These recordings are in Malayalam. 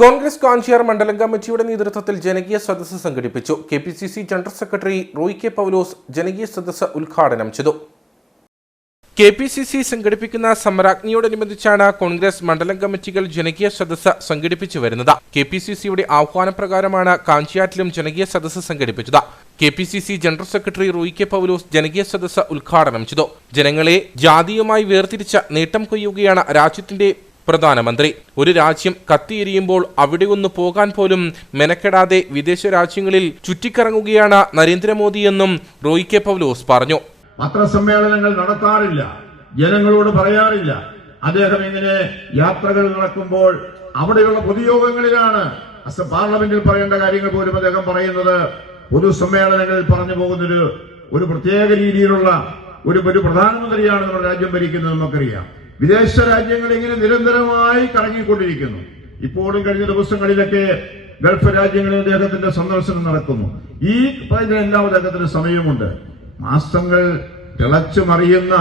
കോൺഗ്രസ് കാഞ്ചിയാർ മണ്ഡലം കമ്മിറ്റിയുടെ നേതൃത്വത്തിൽ ജനകീയ സദസ്സ് സംഘടിപ്പിച്ചു. K P C C general secretary Roy K Paulose ജനകീയ സദസ്സ് ഉദ്ഘാടനം ചെയ്തു. കെ പി സി സി സംഘടിപ്പിക്കുന്ന സമരാജ്ഞിയോടനുബന്ധിച്ചാണ് കോൺഗ്രസ് മണ്ഡലം കമ്മിറ്റികൾ ജനകീയ സദസ്സ് സംഘടിപ്പിച്ചു വരുന്നത്. കെ പി സി സിയുടെ ആഹ്വാനപ്രകാരമാണ് കാഞ്ചിയാറ്റിലും ജനകീയ സദസ്സ് സംഘടിപ്പിച്ചത്. K P C C general secretary Roy K Paulose ജനകീയ സദസ്സ് ഉദ്ഘാടനം ചെയ്തു. ജനങ്ങളെ ജാതീയമായി വേർതിരിച്ച നേട്ടം കൊയ്യുകയാണ് രാജ്യത്തിന്റെ പ്രധാനമന്ത്രി ഒരു രാജ്യം കത്തിയെരിയുമ്പോൾ അവിടെ ഒന്ന് പോകാൻ പോലും മെനക്കെടാതെ വിദേശ രാജ്യങ്ങളിൽ ചുറ്റിക്കറങ്ങുകയാണ് നരേന്ദ്രമോദിയെന്നും റോയ് കെ പൗലോസ് പറഞ്ഞു. പത്രസമ്മേളനങ്ങൾ നടത്താറില്ല ജനങ്ങളോട് പറയാറില്ല. അദ്ദേഹം ഇങ്ങനെ യാത്രകൾ നടക്കുമ്പോൾ അവിടെയുള്ള പൊതുയോഗങ്ങളിലാണ് പാർലമെന്റിൽ പറയേണ്ട കാര്യങ്ങൾ പോലും അദ്ദേഹം പറയുന്നത്. പൊതുസമ്മേളനങ്ങളിൽ പറഞ്ഞു പോകുന്നൊരു ഒരു പ്രത്യേക രീതിയിലുള്ള ഒരു ഒരു പ്രധാനമന്ത്രിയാണ് നമ്മുടെ രാജ്യം ഭരിക്കുന്നത് നമുക്കറിയാം. വിദേശ രാജ്യങ്ങൾ ഇങ്ങനെ നിരന്തരമായി കറങ്ങിക്കൊണ്ടിരിക്കുന്നു. ഇപ്പോഴും കഴിഞ്ഞ ദിവസങ്ങളിലൊക്കെ ഗൾഫ് രാജ്യങ്ങളിൽ അദ്ദേഹത്തിന്റെ സന്ദർശനം നടക്കുന്നു. ഈ ഇതിനെല്ലാം അദ്ദേഹത്തിന് സമയമുണ്ട്. മാസങ്ങൾ തിളച്ചു മറിയുന്ന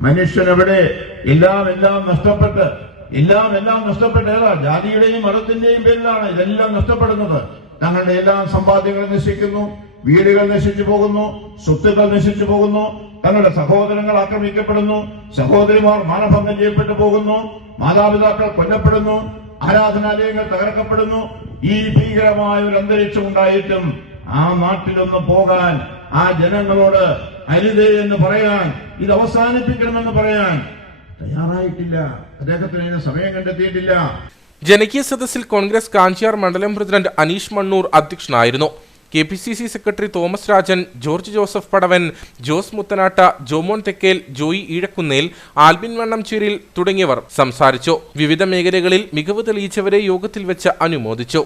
മനുഷ്യൻ എവിടെ എല്ലാം എല്ലാം നഷ്ടപ്പെട്ട് എല്ലാം എല്ലാം നഷ്ടപ്പെട്ട് ഏതാ? ജാതിയുടെയും മതത്തിന്റെയും പേരിലാണ് ഇതെല്ലാം നഷ്ടപ്പെടുന്നത്. തങ്ങളുടെ എല്ലാ സമ്പാദ്യങ്ങളും നശിക്കുന്നു. വീടുകൾ നശിച്ചു പോകുന്നു സ്വത്തുക്കൾ നശിച്ചു പോകുന്നു തങ്ങളുടെ സഹോദരങ്ങൾ ആക്രമിക്കപ്പെടുന്നു സഹോദരിമാർ മാനഭംഗം ചെയ്യപ്പെട്ടു പോകുന്നു മാതാപിതാക്കൾ കൊല്ലപ്പെടുന്നു ആരാധനാലയങ്ങൾ തകർക്കപ്പെടുന്നു. ഈ ഭീകരമായ ഒരു അന്തരീക്ഷം ഉണ്ടായിട്ടും ആ നാട്ടിലൊന്ന് പോകാൻ ആ ജനങ്ങളോട് അരുതേ എന്ന് പറയാൻ ഇത് അവസാനിപ്പിക്കണമെന്ന് പറയാൻ തയ്യാറായിട്ടില്ല. അദ്ദേഹത്തിന് അതിന് സമയം കണ്ടെത്തിയിട്ടില്ല. ജനകീയ സദസ്സിൽ കോൺഗ്രസ് കാഞ്ചിയാർ മണ്ഡലം പ്രസിഡന്റ് അനീഷ് മണ്ണൂർ അധ്യക്ഷനായിരുന്നു. K P C C secretary Thomas Rajan George Joseph Padavan Jose Muthanatta Jomon Thekkel Joy Eezhakkunnel Albin Vannamcheril തുടങ്ങിയവർ സംസാരിച്ചു. വിവിധ മേഖലകളിൽ മികവ് തെളിയിച്ചവരെ യോഗത്തിൽ വെച്ച് അനുമോദിച്ചു.